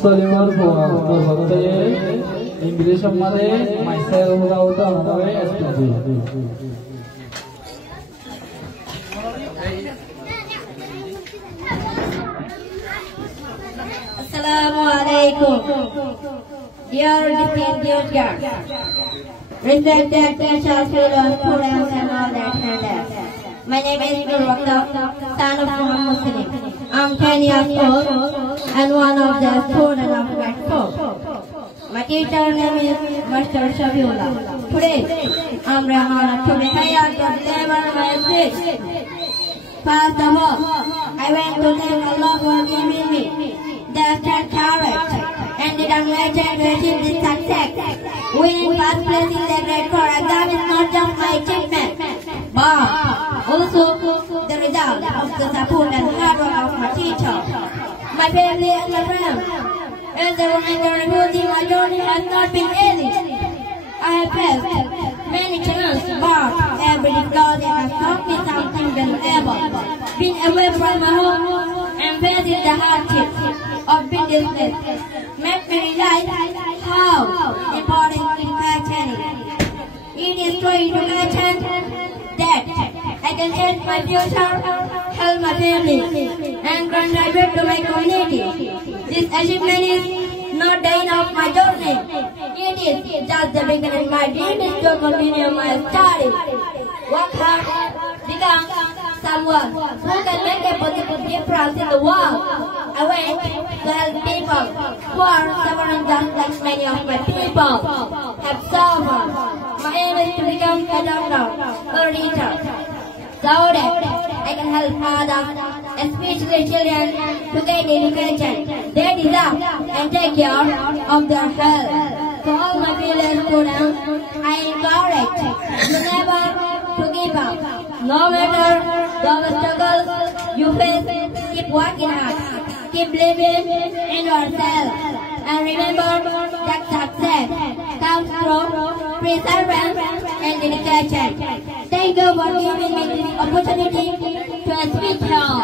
Soliman Bhaktaye, English Mare, myself Rauta Mare, SPG. Assalamu alaikum. Dear distinguished guests, respected teachers, fellow students, and all that handlers. My name is Gulwakta, son of Muhammad Muslim. I'm 10 years old and one of the students of grade 4. My teacher name is Master Shabiullah. Today, I'm honored to be hired to deliver my speech. First of all, I want to thank Allah for giving me the strength, courage, and determination to achieve this success. Winning first place in the grade 4 exam is not just my achievement, but also the result of the support and hard work of my teacher, my family, and my friends. As a reminder, reporting my journey has not been easy. I have faced many challenges, but every difficulty has taught me something valuable. Being away from my home and facing the hardships of being displaced made me realize how important education is. It is through education that I can change my future, help my family, and contribute to my community. This achievement is not the end of my journey. It is just the beginning. My dream is to continue my studies, work hard, become someone who can make a positive difference in the world. I want to help people who are suffering just like many of my people have suffered. My aim is to become a doctor or teacher, so that I can help others, especially children, to get the education they deserve and take care of their health. To all my fellow students, I encourage you never to give up. No matter the struggles you face, keep working hard, keep believing in yourself, and remember that success comes through perseverance and dedication. Thank you for giving me this opportunity to speak here.